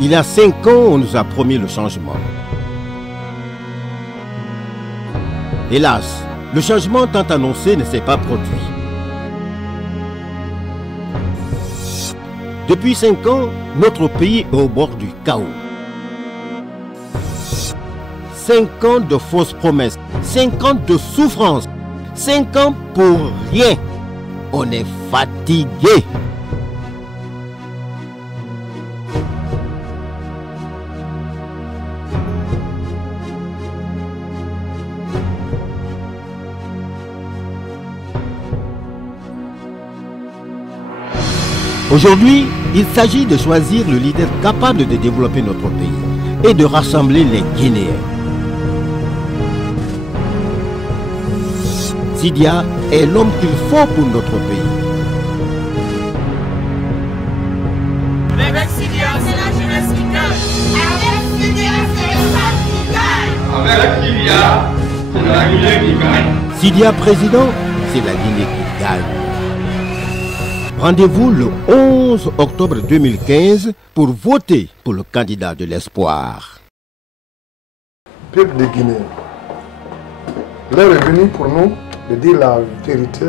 Il y a 5 ans, on nous a promis le changement. Hélas, le changement tant annoncé ne s'est pas produit. Depuis 5 ans, notre pays est au bord du chaos. 5 ans de fausses promesses, 5 ans de souffrance, 5 ans pour rien. On est fatigué. Aujourd'hui, il s'agit de choisir le leader capable de développer notre pays et de rassembler les Guinéens. Sidia est l'homme qu'il faut pour notre pays. Avec Sidia, c'est la jeunesse qui gagne. Avec Sidia, c'est le peuple qui gagne. Avec Sidia, c'est la Guinée qui gagne. Sidia président, c'est la Guinée qui gagne. Rendez-vous le 11 octobre 2015 pour voter pour le candidat de l'espoir. Peuple de Guinée, l'heure est venue pour nous de dire la vérité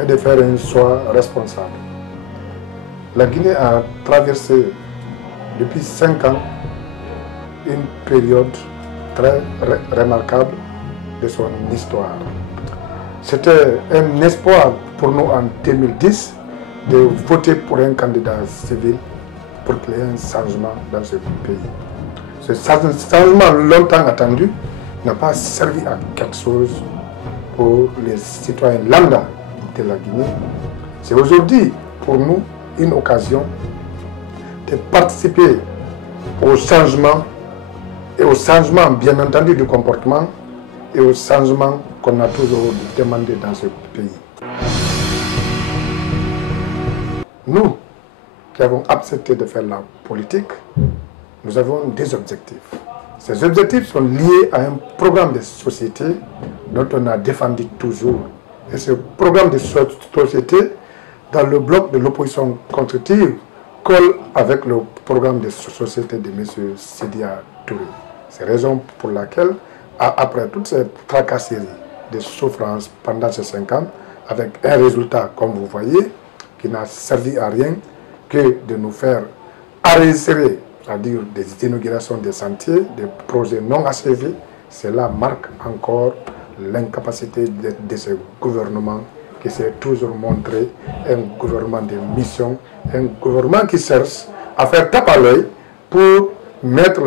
et de faire un choix responsable. La Guinée a traversé depuis 5 ans une période très remarquable de son histoire. C'était un espoir pour nous en 2010 de voter pour un candidat civil pour qu'il y ait un changement dans ce pays. Ce changement longtemps attendu n'a pas servi à quelque chose pour les citoyens lambda de la Guinée. C'est aujourd'hui pour nous une occasion de participer au changement et au changement bien entendu du comportement et au changement qu'on a toujours demandé dans ce pays. Nous, qui avons accepté de faire la politique, nous avons des objectifs. Ces objectifs sont liés à un programme de société dont on a défendu toujours. Et ce programme de société, dans le bloc de l'opposition constructive, colle avec le programme de société de M. Sidia Touré. C'est la raison pour laquelle, après toutes ces tracasseries, des souffrances pendant ces 5 ans, avec un résultat, comme vous voyez, qui n'a servi à rien que de nous faire arrêter, c'est-à-dire des inaugurations des sentiers, des projets non achevés. Cela marque encore l'incapacité de ce gouvernement qui s'est toujours montré un gouvernement de mission, un gouvernement qui cherche à faire tape à l'œil pour mettre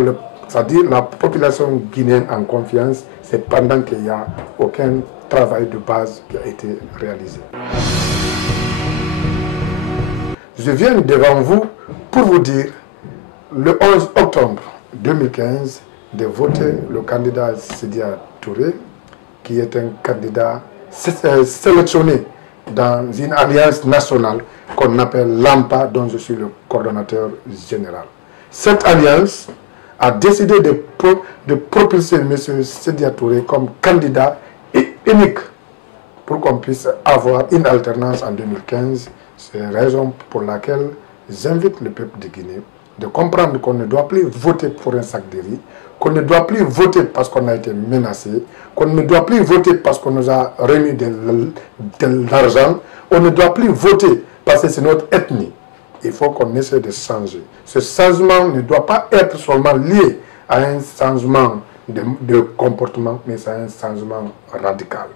c'est-à-dire la population guinéenne en confiance, c'est pendant qu'il n'y a aucun travail de base qui a été réalisé. Je viens devant vous pour vous dire, le 11 octobre 2015, de voter le candidat Sidia Touré, qui est un candidat sélectionné dans une alliance nationale qu'on appelle l'AMPA, dont je suis le coordonnateur général. Cette alliance a décidé de propulser M. Sidia Touré comme candidat unique pour qu'on puisse avoir une alternance en 2015. C'est la raison pour laquelle j'invite le peuple de Guinée de comprendre qu'on ne doit plus voter pour un sac de riz, qu'on ne doit plus voter parce qu'on a été menacé, qu'on ne doit plus voter parce qu'on nous a remis de l'argent, on ne doit plus voter parce que c'est notre ethnie. Il faut qu'on essaie de changer. Ce changement ne doit pas être seulement lié à un changement de comportement, mais c'est un changement radical.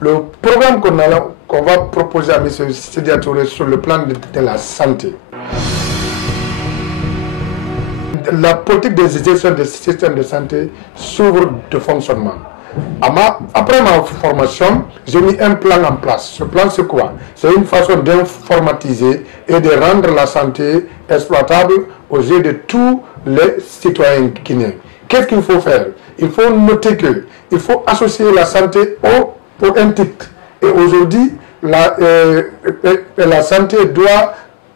Le programme qu'on va proposer à M. Sidia Touré sur le plan de la santé, la politique des gestions des systèmes de santé s'ouvre de fonctionnement. Après ma formation, j'ai mis un plan en place. Ce plan, c'est quoi? C'est une façon d'informatiser et de rendre la santé exploitable aux yeux de tous les citoyens guinéens. Qu'est-ce qu'il faut faire? Il faut noter qu'il faut associer la santé pour un titre. Et aujourd'hui, la santé doit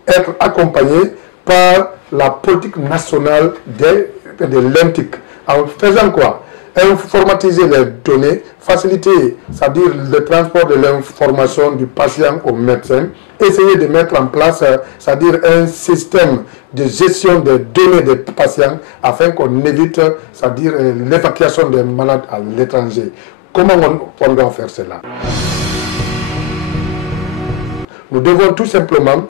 être accompagnée par la politique nationale de l'INTIC. En faisant quoi? informatiser les données, faciliter, c'est-à-dire le transport de l'information du patient au médecin, essayer de mettre en place, c'est-à-dire un système de gestion des données des patients afin qu'on évite, c'est-à-dire l'évacuation des malades à l'étranger. Comment on doit faire cela? Nous devons tout simplement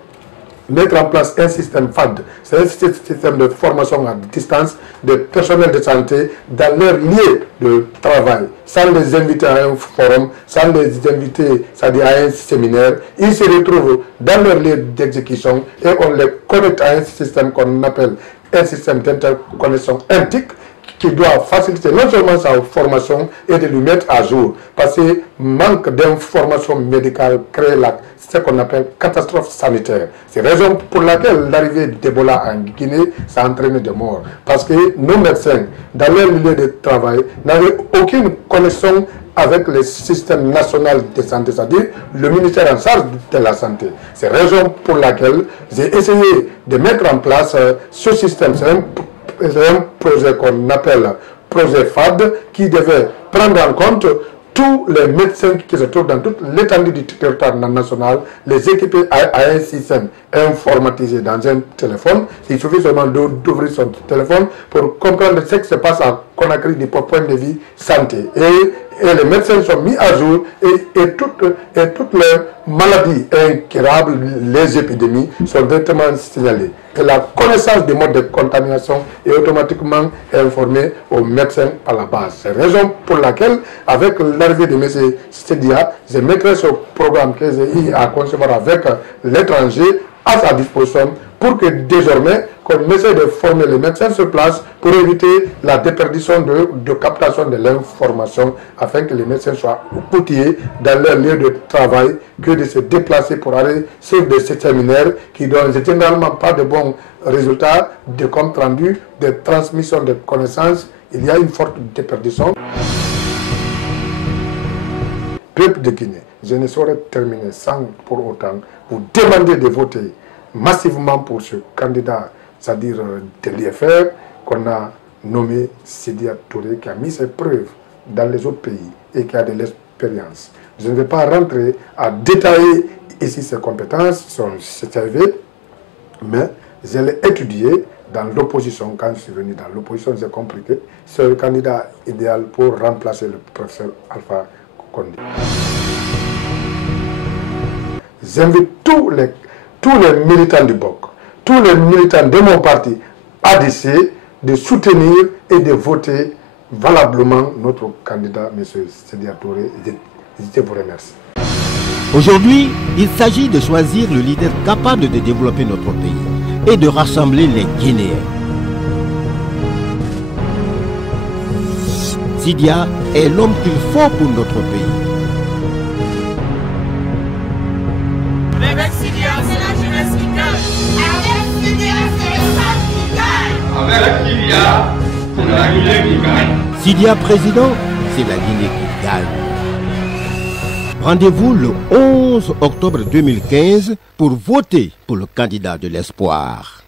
mettre en place un système FAD, c'est un système de formation à distance des personnels de santé dans leur lieu de travail, sans les inviter à un forum, sans les inviter, c'est-à-dire à un séminaire. Ils se retrouvent dans leur lieu d'exécution et on les connecte à un système qu'on appelle un système d'interconnexion intique qui doit faciliter non seulement sa formation et de lui mettre à jour, parce que manque d'informations médicales crée ce qu'on appelle catastrophe sanitaire. C'est la raison pour laquelle l'arrivée d'Ebola en Guinée, ça a entraîné des morts. Parce que nos médecins, dans leur milieu de travail, n'avaient aucune connexion avec le système national de santé, c'est-à-dire le ministère en charge de la santé. C'est la raison pour laquelle j'ai essayé de mettre en place ce système. C'est un projet qu'on appelle projet FAD qui devait prendre en compte tous les médecins qui se trouvent dans toute l'étendue du territoire national, les équiper à un système informatisé dans un téléphone. Il suffit seulement d'ouvrir son téléphone pour comprendre ce qui se passe à Conakry du point de vue santé. Et les médecins sont mis à jour et toutes les maladies incurables, les épidémies sont directement signalées. Et la connaissance des modes de contamination est automatiquement informée aux médecins à la base. C'est la raison pour laquelle, avec l'arrivée de M. Sedia, je mettrai ce programme que j'ai eu à concevoir avec l'étranger à sa disposition pour que désormais, qu'on essaie de former les médecins sur place pour éviter la déperdition de captation de l'information afin que les médecins soient outillés dans leur lieu de travail que de se déplacer pour aller sur des séminaires qui donnent généralement pas de bons résultats, de compte rendu, de transmission de connaissances. Il y a une forte déperdition. Peuple de Guinée, je ne saurais terminer sans pour autant vous demander de voter massivement pour ce candidat, c'est-à-dire de l'IFR, qu'on a nommé Sedia Touré, qui a mis ses preuves dans les autres pays et qui a de l'expérience. Je ne vais pas rentrer à détailler ici ses compétences, son CV, mais je l'ai étudié dans l'opposition. Quand je suis venu dans l'opposition, j'ai compris que c'est le candidat idéal pour remplacer le professeur Alpha Condé. J'invite tous les militants du BOC, tous les militants de mon parti ADC, de soutenir et de voter valablement notre candidat, M. Sedia Touré. Je vous remercie. Aujourd'hui, il s'agit de choisir le leader capable de développer notre pays et de rassembler les Guinéens. Sedia est l'homme qu'il faut pour notre pays. Avec Sedia, c'est la jeunesse qui gagne. Avec Sedia, c'est le peuple qui gagne. Avec Sedia, c'est la Guinée qui gagne. Sedia président, c'est la Guinée qui gagne. Rendez-vous le 11 octobre 2015 pour voter pour le candidat de l'espoir.